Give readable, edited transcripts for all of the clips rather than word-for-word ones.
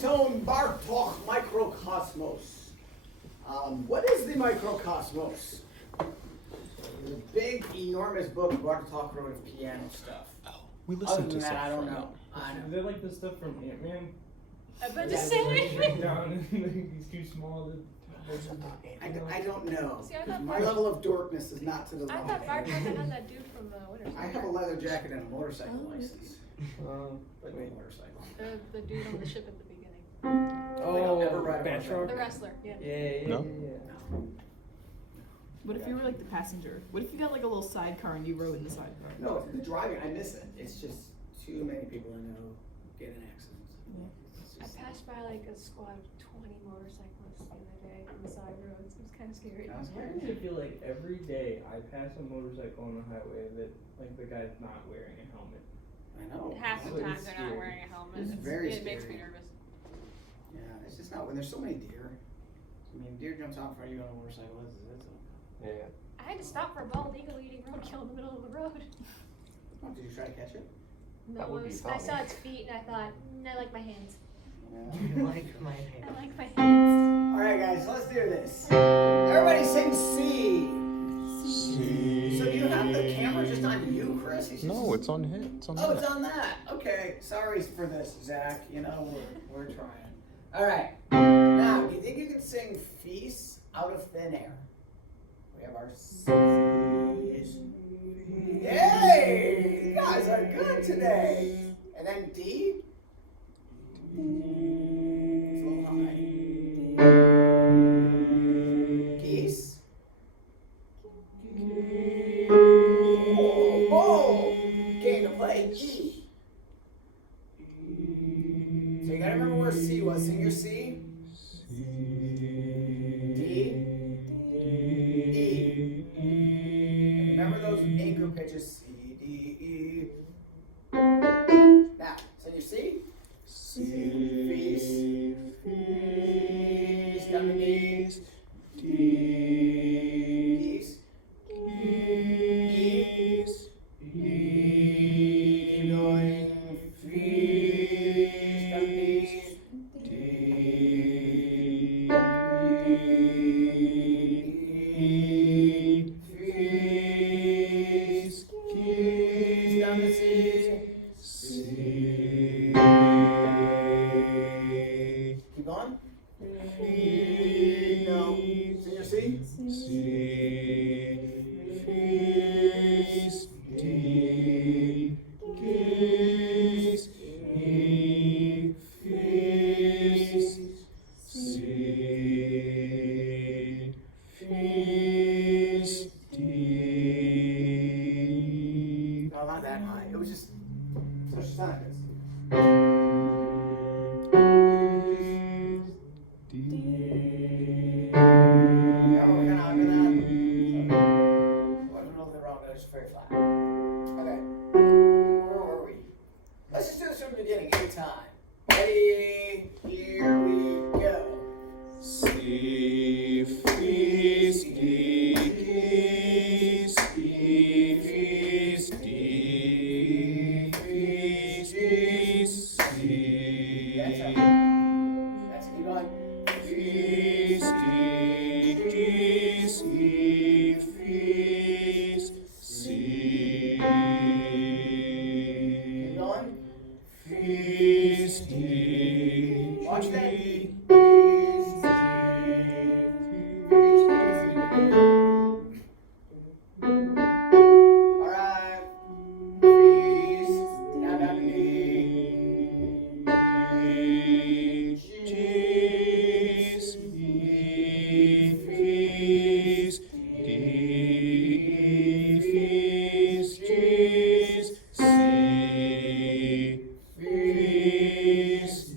Tone Bartok Microcosmos. What is the microcosmos? The big, enormous book Bartok wrote of piano stuff. Oh, we Other listened than to that, stuff I don't from know. Is it like the stuff from Ant-Man? I bet Yeah, to they, like, say. shrink down and he's too small to... I don't know. See, I thought My level of dorkness is not to the I level. thought Bartok had that dude from Winter I have a leather jacket and a motorcycle license. Like Like a motorcycle. The dude on the ship at the beginning. They don't ever ride a Batroc? motorcycle. The wrestler, yeah. Yeah. No? What if you were like the passenger? What if you got like a little sidecar and you rode in the sidecar? No, the driving, I miss it. It's just too many people I know get in accidents. I passed by like a squad of 20 motorcyclists the other day on the side roads. It was kind of scary. Sounds Why scary. does it feel like every day I pass a motorcycle on the highway that like the guy's not wearing a helmet? I know. Half the It's time they're not scary. wearing a helmet. It's very it makes me scary. nervous. Yeah, it's just not when there's so many deer. I mean, deer jumps out in front of you on a motorcycle. Yeah. I had to stop for a bald eagle eating roadkill in the middle of the road. Oh, did you try to catch it? No, That would be I funny. saw its feet and I thought, I like my hands. Yeah. Like my name. I like my hands. All right, guys, let's do this. Everybody sing C. So do you have the camera just on you, Chris? He's just- No, it's on him. It's on Oh, him. it's on that. Okay, sorry for this, Zach. You know, we're trying. All right. Now, do you think you can sing "Feast" out of thin air? We have our C's. Yay! You guys are good today. And then D. It's a little high. Geese. Oh, game to play. E. So you gotta remember where C was. Sing your C. D. E. And remember those anchor pitches. C, D, E. Now, sing your C. Feast. Feast on the knees. Geese. Geese. Keep going. Feast on the knees. Feast. Feast on the sea. Keep going. No. Sing your C. No, not that high. It was just such sound. Yeah, we're kind of under that. Wasn't really wrong. It was very flat. Okay. Where were we? Let's just do this from the beginning. Every time. Ready? Here we go. C, feast, D, feast, D, feast, D, feast, feast, D. That's it. That's it. Keep going. Feast, D, feast, D, feast, C. Keep going. Feast, D. Watch that D. Alright. Feast. Now down to D. Cheese, feast, feast, cheese,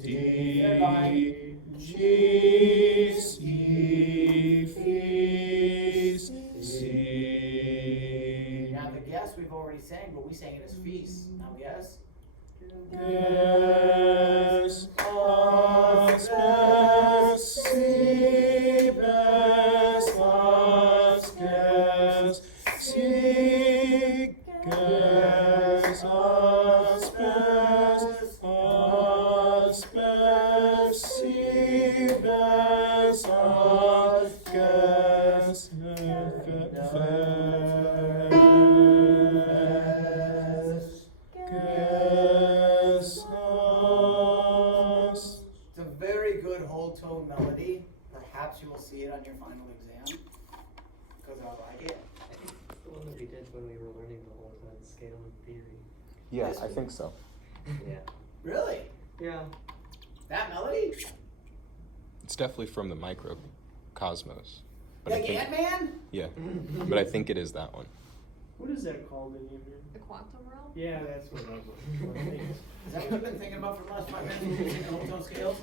C, feast, cheese, feast, C. Now the guess we've already sang, but we sang it as feast. Now guess. Yes, us, best, see, best, us, guess, see, guess, us, best, si, bes, as, ges, It's a very good whole tone melody. Perhaps you will see it on your final exam because I like it. I think it's the one that we did when we were learning the whole scale in theory. Yeah, I think so. Yeah. Really? Yeah. That melody? It's definitely from the microcosmos. But I Like think, Ant-Man? yeah, but I think it is that one. What is that called in here? The quantum realm? Yeah, that's what I was looking for. Is that what you've been thinking about for the last 5 minutes? When you're thinking whole tone scales?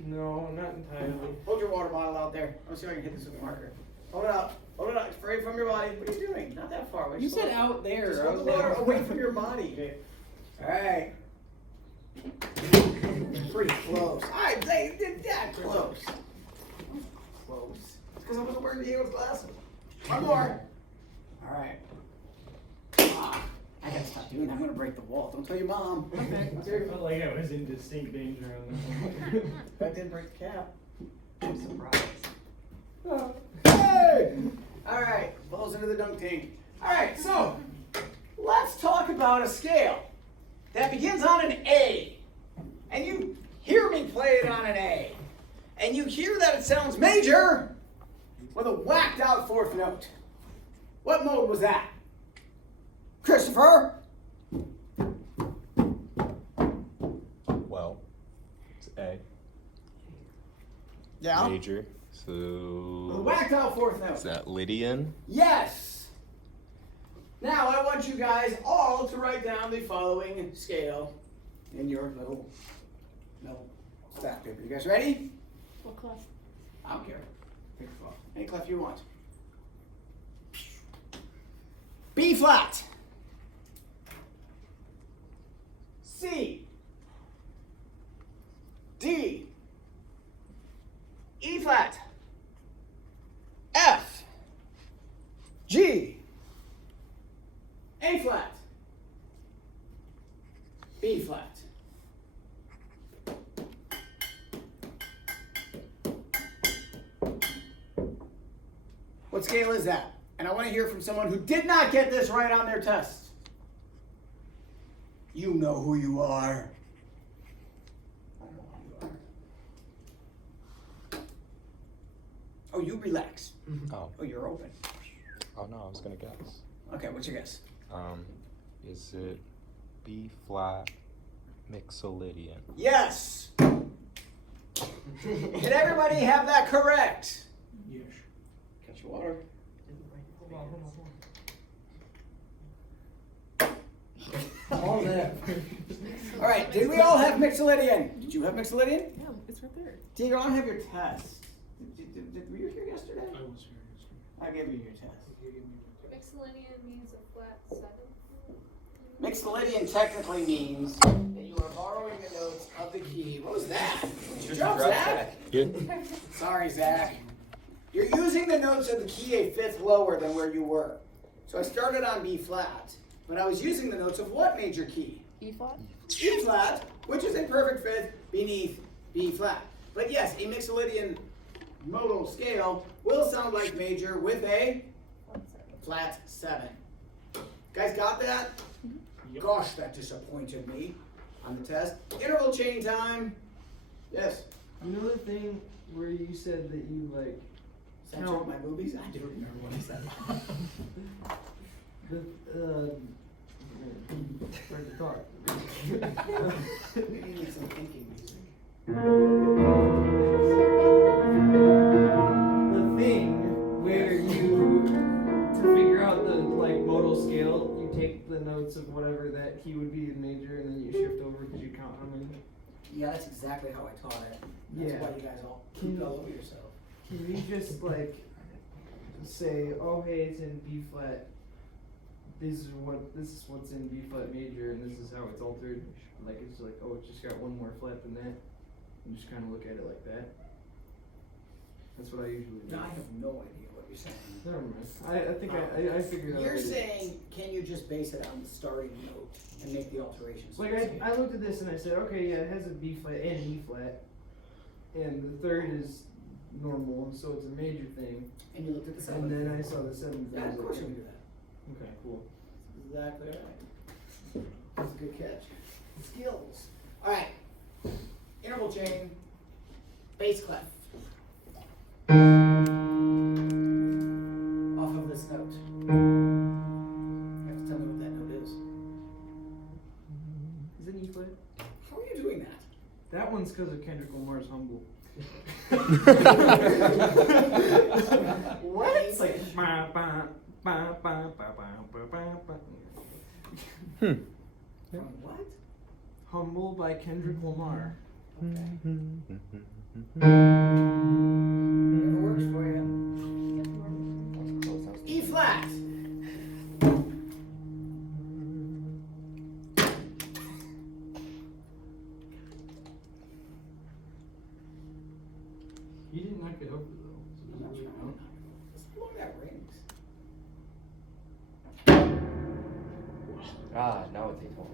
No, not entirely. Hold your water bottle out there. Let me see if I can hit this with a marker. Hold it up. Hold it up. It's free from your body. What are you doing? Not that far away. You Just said hold- out there. Just I hold was the water like- away from your body. Okay. Alright. Pretty close. Alright, they did that close. Close. It's because I wasn't wearing Diego's glasses. One more. Alright. Ah, I gotta stop doing that. I'm gonna break the wall. Don't tell your mom. I felt like I was in distinct danger on that one. I did break the cap. I'm surprised. Hey! Alright, falls into the dunk tank. Alright, so let's talk about a scale that begins on an A. And you hear me play it on an A. And you hear that it sounds major with a whacked out fourth note. What mode was that? Christopher? Well, it's A, Yeah. major, With a so whacked out fourth note. is that Lydian? Yes. Now I want you guys all to write down the following scale in your little stack paper. You guys ready? What class? I don't care. Pick a clef. Any clef you want. B flat. C. D. E flat. F. G. A flat. B flat. What scale is that? And I want to hear from someone who did not get this right on their test. You know who you are. I know who you are. Oh, you relax. Oh, Oh, you're open. oh no, I was gonna guess. Okay, what's your guess? Is it B flat mixolydian? Yes. Did everybody have that correct? Yes. Catch your water. All that. All right. Did we all have mixolydian? Did you have mixolydian? Yeah, it's right there. Diego, I don't have your test. Were you here yesterday? I was here yesterday. I gave you your test. Mixolydian means a flat seven. Mixolydian technically means that you are borrowing the notes of the key. What was that? Good job, Zach. Good. Sorry, Zach. You're using the notes of the key a fifth lower than where you were. So I started on B flat, but I was using the notes of what major key? E flat? E flat, which is a perfect fifth beneath B flat. But yes, a mixolydian modal scale will sound like major with a flat seven. Guys got that? Yep. Gosh, that disappointed me on the test. Interval chain time. Yes. You know the thing where you said that you like Censor my movies? I do remember what I said. hard to talk. Maybe you need some thinking music. The thing where you, to figure out the like modal scale, you take the notes of whatever that key would be in major, and then you shift over because you count how many. Yeah, that's exactly how I taught it. That's Yeah. why you guys all pooped all over yourself. Can you just like say, oh hey, it's in B flat. This is what's in B flat major, and this is how it's altered. Like it's like, oh, it's just got one more flat than that. And just kind of look at it like that. That's what I usually do. No, I have no idea what you're saying. Never mind. I think I figured out. You're what it is. saying, can you just base it on the starting note and make the alterations? Like I looked at this and I said, okay, yeah, it has a B flat and an E flat. and the third is normal, and so it's a major thing. And you looked at the seventh. And then I saw the seventh. Yeah, and of I was course you like, can do that. okay, cool. Exactly right. That's a good catch. Skills. All right. Interval chain. Bass clef. Off of this note. You have to tell me what that note is. Is it E flat? How are you doing that? That one's because of Kendrick Lamar's Humble. What? It's like ba ba ba ba ba ba ba ba. From what? Humble by Kendrick Lamar. Okay. Whatever works for you. E flat. You didn't knock it over though. So I'm not really trying. Let's blow that rings. Ah, now it's 8 total.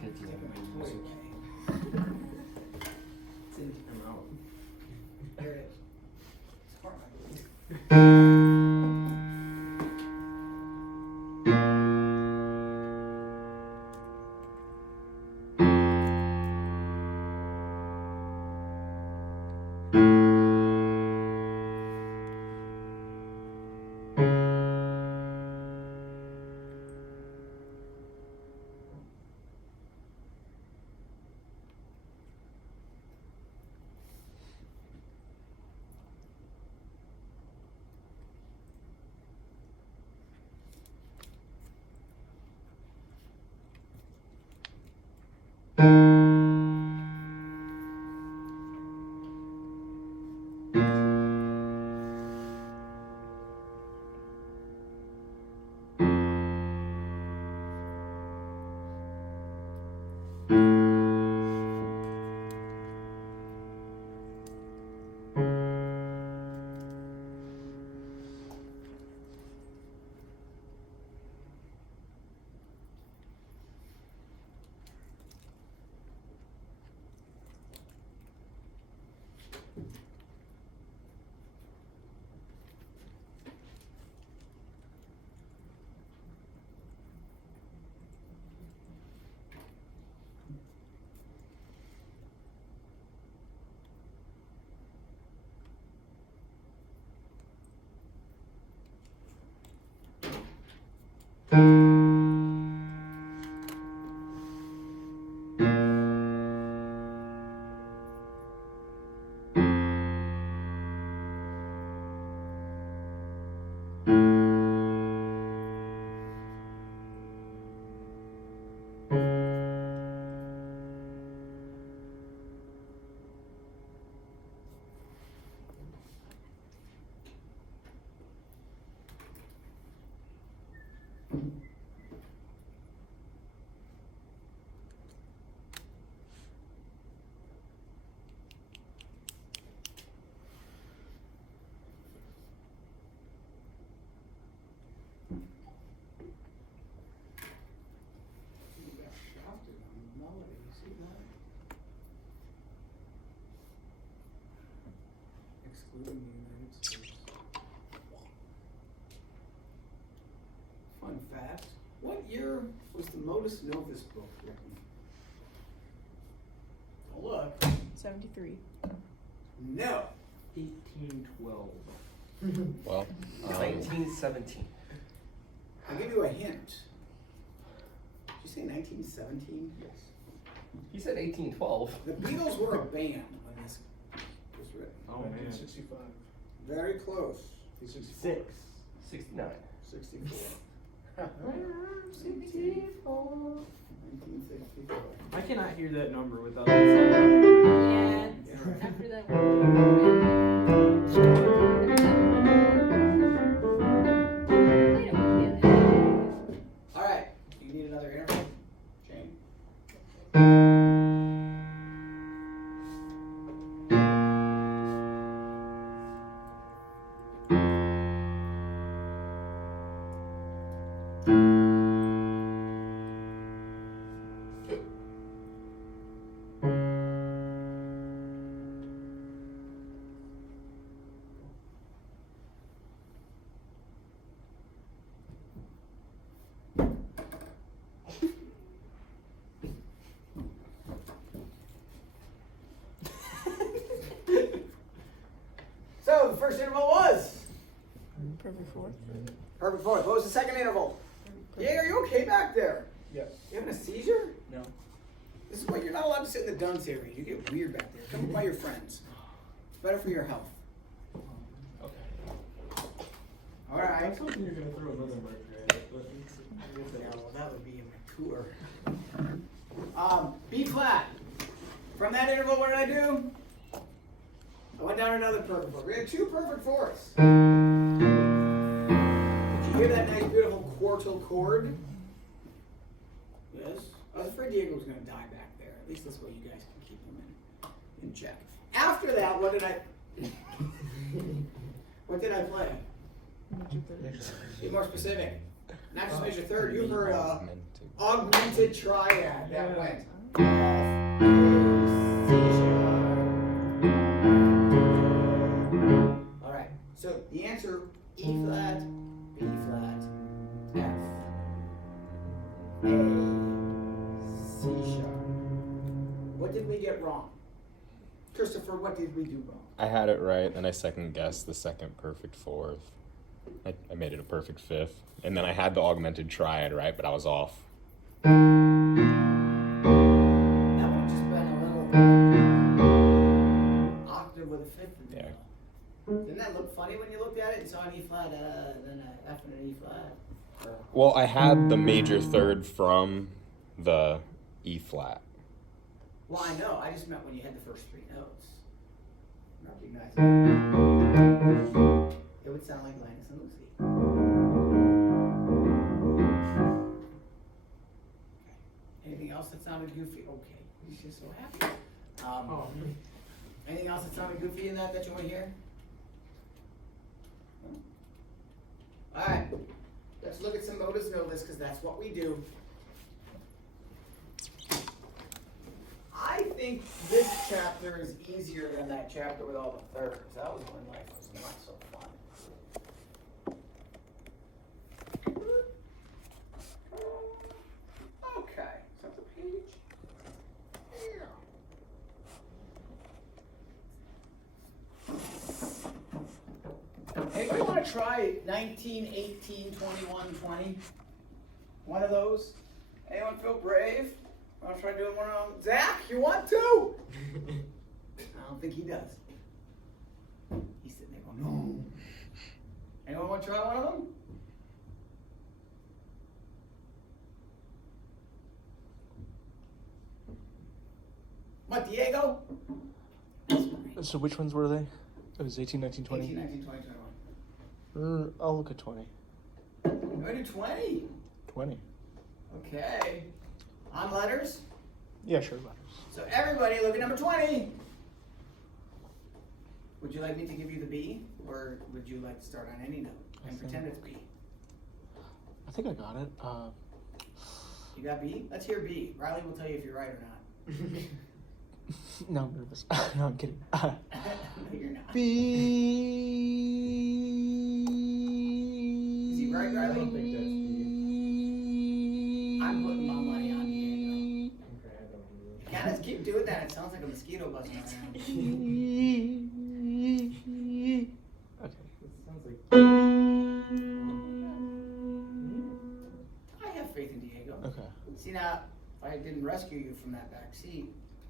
Kids never music. It's in time out. There it is. It's hard, I believe. Excluding the United States. Fun fact, what year was the Modus Novus book written? Oh, look. 73. No. 1812. Well, 1917. I'll give you a hint. Did you say 1917? Yes. He said 1812. The Beatles were a band when this was written. Oh man. 1965. Very close. 1964. 69. 64. 64. 1964. I cannot hear that number without that sound. Yeah, after that one. Played it with the other day. All right. Do you need another interval? Jane? So the first interval was Perfect fourth. perfect fourth. What was the second interval? Yeah, are you okay back there? Yes. You having a seizure? No. This is why you're not allowed to sit in the dunce area. You get weird back there. Come by your friends. It's better for your health. Okay. All I right. was hoping you were gonna throw another marker at it, but Yeah, well, that would be immature. B flat. From that interval, what did I do? I went down another perfect fourth. We had two perfect fourths. Did you hear that nice, beautiful quartal chord? Yes. I was afraid Diego was going to die back there. At least this way you guys can keep him in check. After that, what did I? What did I play? Be more specific. Not just major third. You heard augmented triad. That went. All right. So the answer: E flat, B flat, F, A, C sharp. What did we get wrong? Christopher, what did we do wrong? I had it right, then I second guessed the second perfect fourth. I made it a perfect fifth. And then I had the augmented triad right, but I was off. That would have just been a little octave with a fifth in there. Didn't that look funny when you looked at it and saw an E flat, then an F and an E flat? Well, I had the major third from the E flat. Well, I know. I just meant when you had the first three notes. Recognize it. It would sound like Linus and Lucy. Anything else that sounded goofy? Okay, he's just so happy. Anything else that sounded goofy in that you want to hear? No? All right, let's look at some modus novus because that's what we do. I think this chapter is easier than that chapter with all the thirds. That was when life was not so fun. Okay, is that the page? Yeah. Anybody want to try 19, 18, 21, 20? One of those? Anyone feel brave? Want to try doing one of them? Zach, you want to? I don't think he does. He's sitting there going, no. Anyone want to try one of them? What, Diego? So which ones were they? It was 18, 19, 20? 18, 19, 20, 21. I'll look at 20. You want to do 20? 20. Okay. On letters? Yeah, sure, letters. So everybody look at number 20. Would you like me to give you the B? Or would you like to start on any note and pretend it's B? I think I got it. You got B? Let's hear B. Riley will tell you if you're right or not. No, I'm nervous. No, I'm kidding. No, you're not. B. Is he right, Riley? I don't think that's B. I'm putting my money on Diego. Okay, I don't do it. You gotta keep doing that. It sounds like a mosquito buzzing around. Okay. It sounds like. I have faith in Diego. Okay. See now, if I didn't rescue you from that back seat,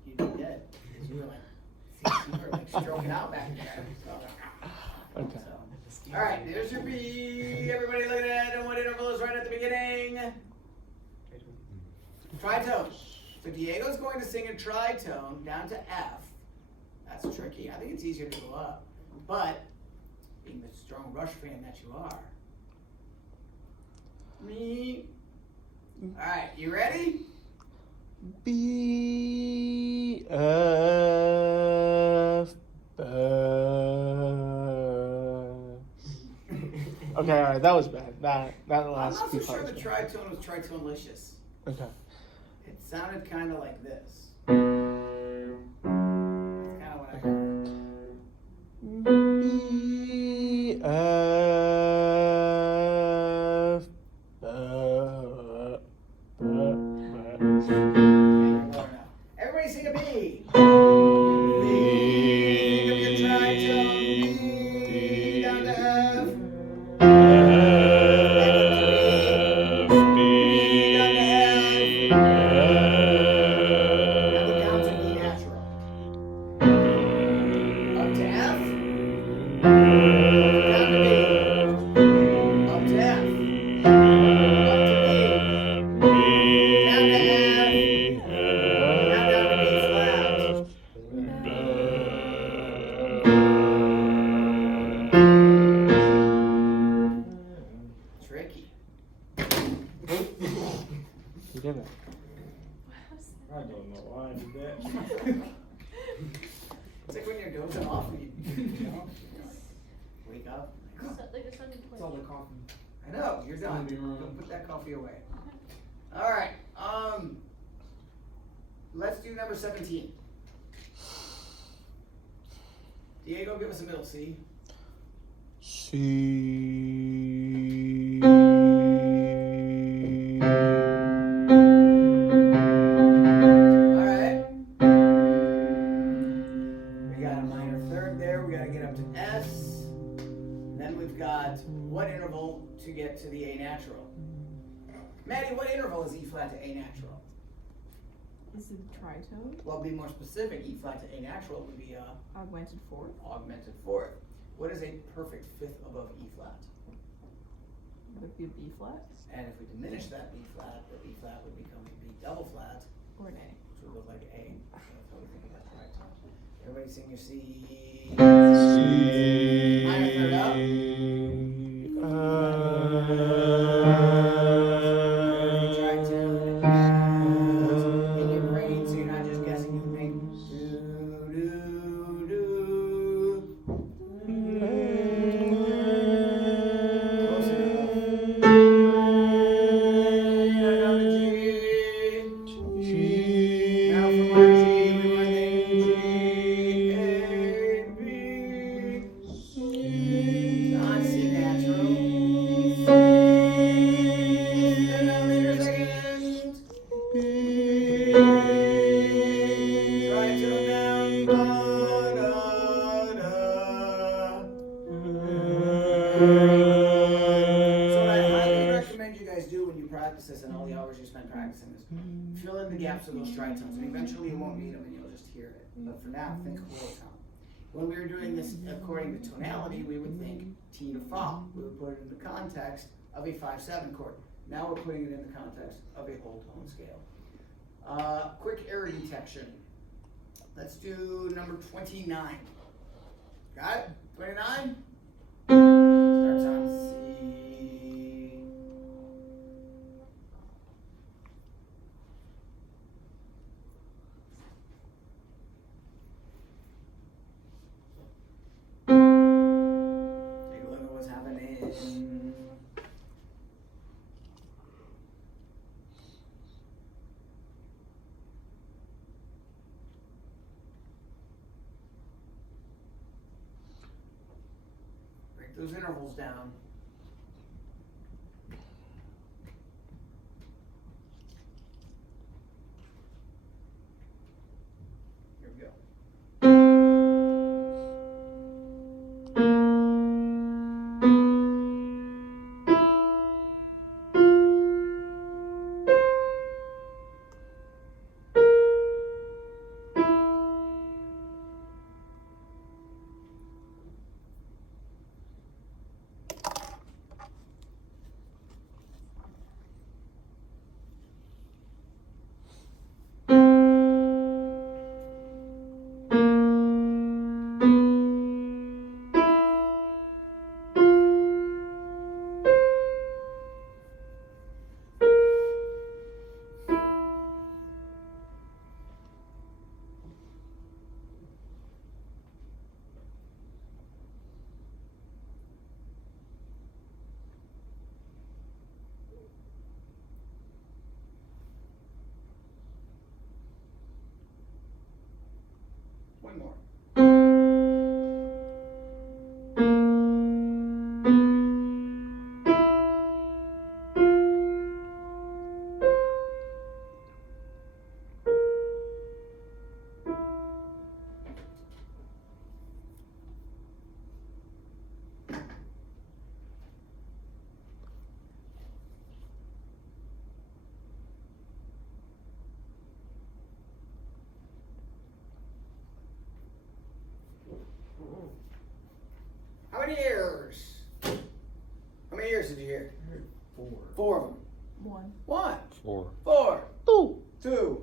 you'd be dead. Because you were like, stroking out back there. So, Okay. so. All right, there's your B. Everybody look at it. And what interval is right at the beginning? Tritone. So Diego's going to sing a tritone down to F. That's tricky. I think it's easier to go up. But, being the strong Rush fan that you are. Me. All right, you ready? B F S. Okay, alright, that was bad. that I'm last not so B sure flat the is tritone was tritonelicious. good. Okay. It sounded kind of like this. That's kind of what I heard. B F Everybody sing a B. B. Think of your tritone. B down to F. B down to F. Now go down to B natural. Up to F. Down to B. Up to F. Up to B. Down to F. Now down to B flat. Tricky. You did it. I don't know why I did that. It's like when you're dozing off and you know, wake up. Like a sudden It's all the coffee. I know, you're done. Don't be wrong. Don't put that coffee away. All right. Let's do number 17. Diego, give us a middle C. C. All right. We got a minor third there. We got to get up to S. Then we've got what interval to get to the A natural? Maddie, what interval is E flat to A natural? Is it tritone? Well, be more specific. E flat to A natural would be Augmented fourth? augmented fourth. What is a perfect fifth above E flat? Would it be a B flat? And if we diminish that B flat, the B flat would become a B double flat, Or an A? which would look like A. So that's how we think of that right time. Everybody sing your C. Minor third up. Tritone in your brain, so you're not just guessing. You think do do do. Close enough. Down to G. Now from our G, we went into G, A, B, C, non C natural. And now major second. Tritone down. Da, da, da. So what I highly recommend you guys do when you practice this and all the hours you spend practicing this, fill in the gaps of those tritones, and eventually you won't need them and you'll just hear it. But for now, think whole tone. When we were doing this according to tonality, we would think T to Fa. We would put it in the context of a 5/7 chord. Now we're putting it in the context of a whole tone scale. Quick error detection. Let's do number 29. Got it? 29? Starts on C. Take a look at what's happening. Break those intervals down. Here we go. One more. How many errors? How many errors did you hear? I heard 4. 4 of them. One. 1, 4. 4, Two. 2,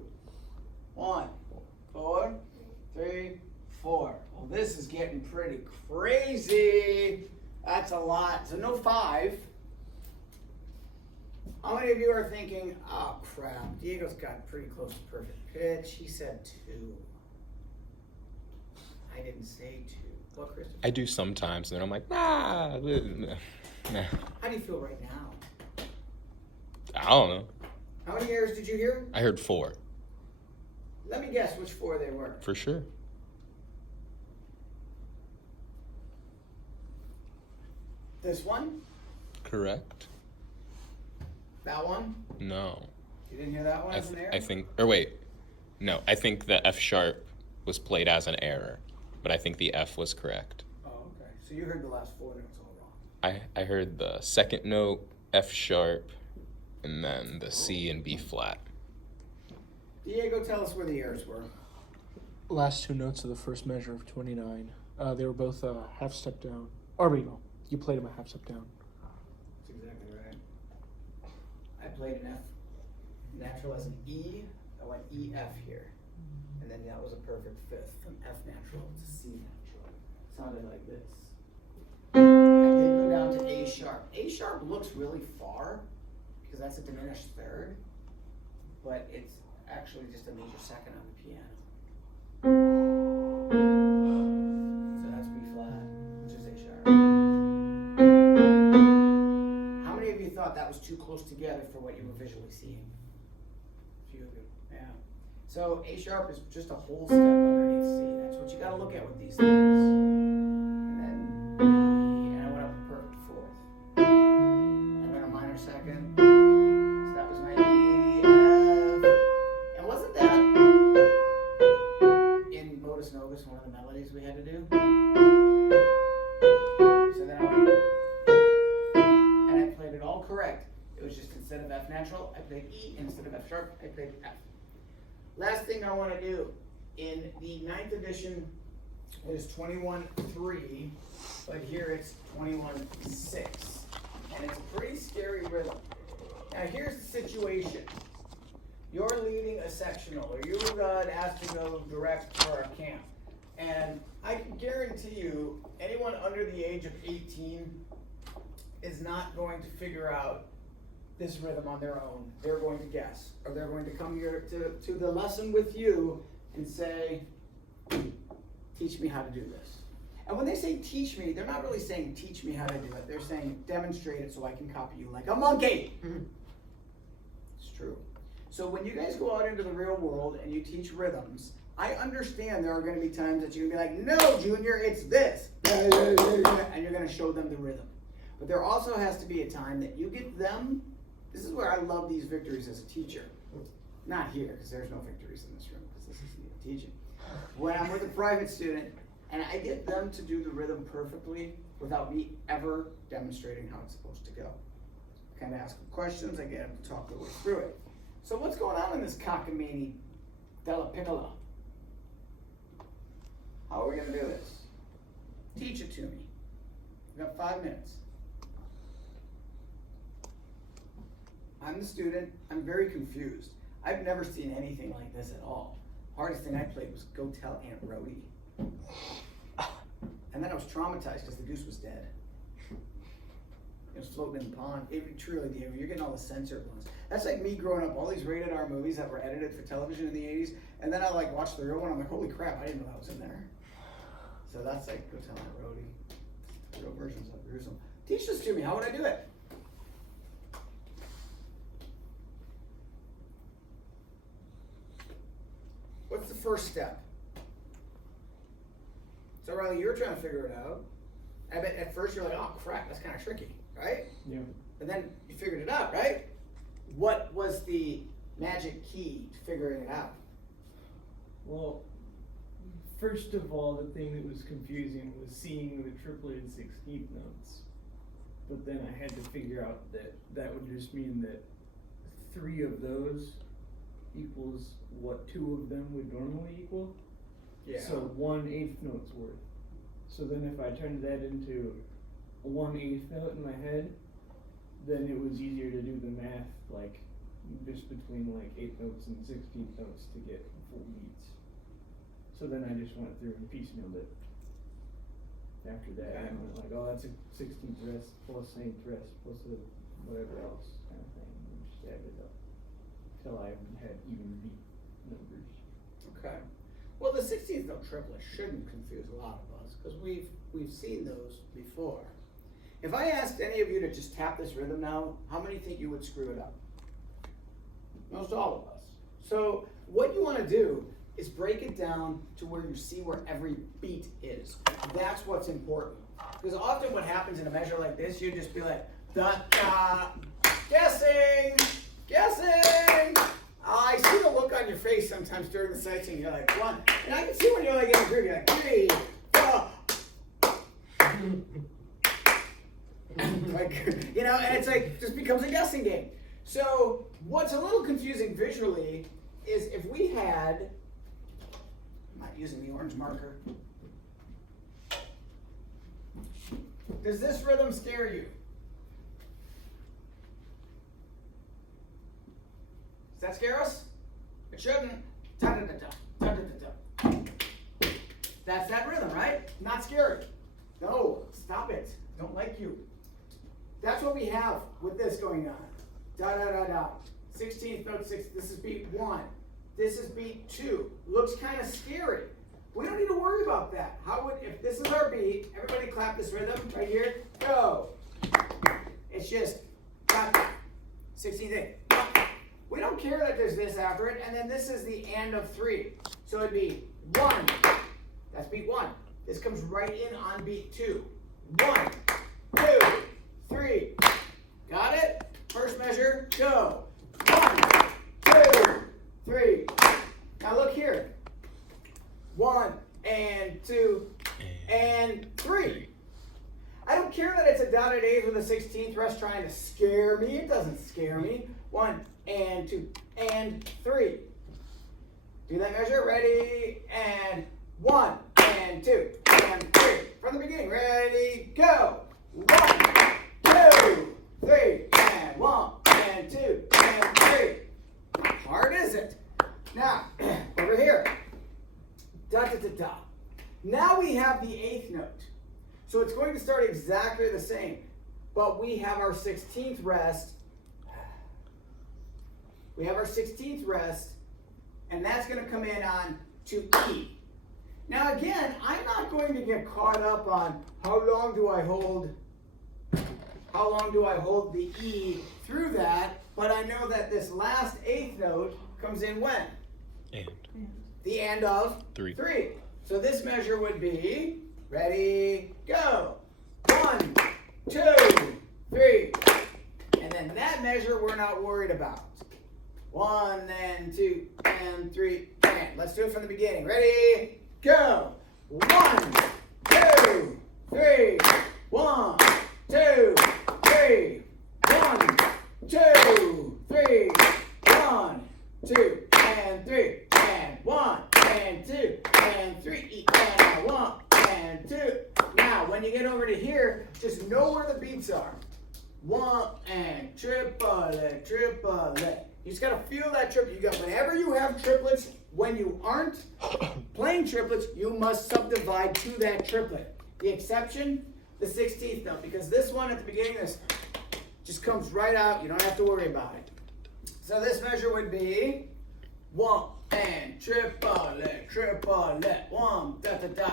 1, 4, 3, 4. Well, this is getting pretty crazy. That's a lot. So no 5. How many of you are thinking, oh crap, Diego's got pretty close to perfect pitch. He said 2. I didn't say 2. What, Christopher? I do sometimes, and then I'm like, nah. Nah. How do you feel right now? I don't know. How many errors did you hear? I heard 4 Let me guess which 4 they were. for sure. This one? Correct? That one? No. You didn't hear that one as an error? I think, or wait, no. I think the F sharp was played as an error, but I think the F was correct. Oh, okay. So you heard the last 4 notes all wrong. I heard the second note, F sharp, and then the C and B flat. Diego, tell us where the errors were. Last 2 notes of the first measure of 29. They were both half step down. Or wait, no. You played them a half step down. That's exactly right. I played an F natural as an E. I went E, F here. And then that was a perfect 5th from F natural to C natural. Sounded like this. I did go down to A sharp. A sharp looks really far because that's a diminished 3rd, but it's actually just a major 2nd on the piano. So that's B flat, which is A sharp. How many of you thought that was too close together for what you were visually seeing? A few of you, yeah. So A sharp is just a whole step underneath C. That's what you got to look at with these things. And then B, and I went up a perfect 4th. And then a minor 2nd. So that was my E, F. And wasn't that in Modus Novus one of the melodies we had to do? So then I went, and I played it all correct. It was just instead of F natural, I played E, and instead of F sharp, I played F. Last thing I want to do, in the 9th edition, it is 21-3, but here it's 21-6. And it's a pretty scary rhythm. Now here's the situation. You're leading a sectional, or you got asked to go direct for a camp. And I can guarantee you, anyone under the age of 18 is not going to figure out this rhythm on their own. They're going to guess, or they're going to come here to the lesson with you and say, teach me how to do this. And when they say teach me, they're not really saying teach me how to do it. They're saying demonstrate it so I can copy you like a monkey. It's true. So when you guys go out into the real world and you teach rhythms, I understand there are going to be times that you're going to be like, no, Junior, it's this. And you're going to show them the rhythm. But there also has to be a time that you get them. This is where I love these victories as a teacher. Not here, because there's no victories in this room, because this isn't even teaching. When I'm with a private student, and I get them to do the rhythm perfectly without me ever demonstrating how it's supposed to go. I kind of ask them questions, I get them to talk their way through it. So what's going on in this cockamamie della piccola? How are we going to do this? Teach it to me. We've got 5 minutes. I'm the student. I'm very confused. I've never seen anything like this at all. Hardest thing I played was Go Tell Aunt Rhody. And then I was traumatized because the goose was dead. It was floating in the pond. Truly, Diego, you're getting all the censored ones. That's like me growing up, all these rated R movies that were edited for television in the 80s, and then I like watched the real one, I'm like, holy crap, I didn't know that was in there. So that's like Go Tell Aunt Rhody. The real versions of gruesome. Teach this to me, how would I do it? What's the first step? So Riley, you were trying to figure it out. I bet at first you're like, oh crap, that's kind of tricky, right? Yeah. And then you figured it out, right? What was the magic key to figuring it out? Well, first of all, the thing that was confusing was seeing the tripleted 16th notes. But then I had to figure out that that would just mean that 3 of those equals what 2 of them would normally equal. Yeah. So 1/8 note's worth. So then if I turned that into a 1/8 note in my head, then it was easier to do the math, like just between like 8 notes and 16th notes to get full beats. So then I just went through and piecemealed it. After that, Okay. I went like, oh, that's a 16th rest plus 8th rest plus a whatever else kind of thing, and just added it up till I had even beat numbers. Okay. Well, the 16th note triplet shouldn't confuse a lot of us because we've seen those before. If I asked any of you to just tap this rhythm now, how many think you would screw it up? Most all of us. So what you want to do is break it down to where you see where every beat is. That's what's important. Because often what happens in a measure like this, you just be like, da da, guessing, guessing. I see the look on your face sometimes during the sightseeing. You're like, 1. And I can see when you're like in a group, you're like, 3, 4. Like, you know, and it's like, just becomes a guessing game. So what's a little confusing visually is if we had, I'm not using the orange marker. Does this rhythm scare you? Does that scare us? It shouldn't. Ta-da-da-da, ta-da-da-da. That's that rhythm, right? Not scary. No, stop it. Don't like you. That's what we have with this going on. Da-da-da-da. 16th note 6. This is beat 1. This is beat 2. Looks kind of scary. We don't need to worry about that. How would, if this is our beat, everybody clap this rhythm right here. Go. It's just 16th. We don't care that there's this after it, and then this is the and of 3. So it'd be 1. That's beat 1. This comes right in on beat 2. 1, 2, 3. Got it? First measure, go. 1, 2, 3. Now look here. 1 and 2 and 3. I don't care that it's a dotted 8 with a 16th rest trying to scare me. It doesn't scare me. 1 and 2 and 3. Do that measure. Ready? And 1 and 2 and 3. From the beginning. Ready? Go. 1, 2, 3 and 1 and 2 and 3. How hard is it? Now, over here. Da da da da. Now we have the 8th note. So it's going to start exactly the same. But we have our 16th rest. We have our 16th rest. And that's going to come in on to E. Now again, I'm not going to get caught up on how long do I hold the E through that, but I know that this last 8th note comes in when? And. The and of 3. 3. So this measure would be, ready, go. 1, 2, 3. And then that measure we're not worried about. 1 and 2 and 3 and. Let's do it from the beginning. Ready, go. 1, 2, 3. 1, 2, 3. 1, 2, 3. 1, 2 and 3 and 1 and 2 and 3 and 1 and 2. Now when you get over to here, just know where the beats are. 1 and triplet, triplet. You just gotta feel that triplet. You got whenever you have triplets, when you aren't playing triplets, you must subdivide to that triplet. The exception, the 16th note, because this one at the beginning, this just comes right out. You don't have to worry about it. So this measure would be 1 and triplet, triplet, 1, da da da.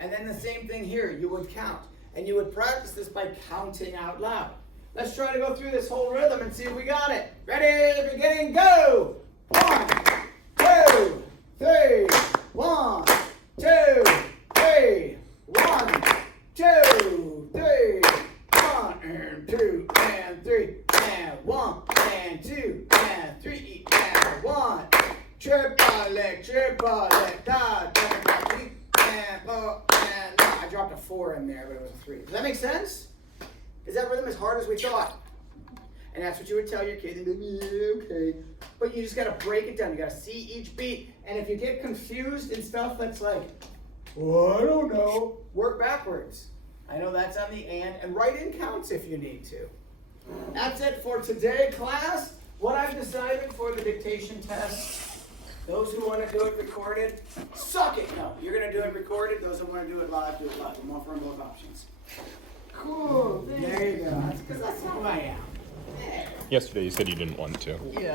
And then the same thing here, you would count. And you would practice this by counting out loud. Let's try to go through this whole rhythm and see if we got it. Ready, beginning, go! 1, 2, 3, 1, 2, 3, 2, 3, 1 and 2 and 3 and 1 and 2 and 3 and 1. Triple leg, da, and I dropped a 4 in there, but it was a 3. Does that make sense? Is that rhythm as hard as we thought? And that's what you would tell your kid. They'd be like, yeah, okay. But you just gotta break it down. You gotta see each beat. And if you get confused and stuff that's like, well, I don't know, work backwards. I know that's on the and write in counts if you need to. That's it for today, class. What I've decided for the dictation test, those who want to do it recorded, suck it. No, you're going to do it recorded. Those who want to do it live, do it live. I'm offering both options. Cool. There you go. Because that's how I am. There. Yesterday you said you didn't want to. Yeah.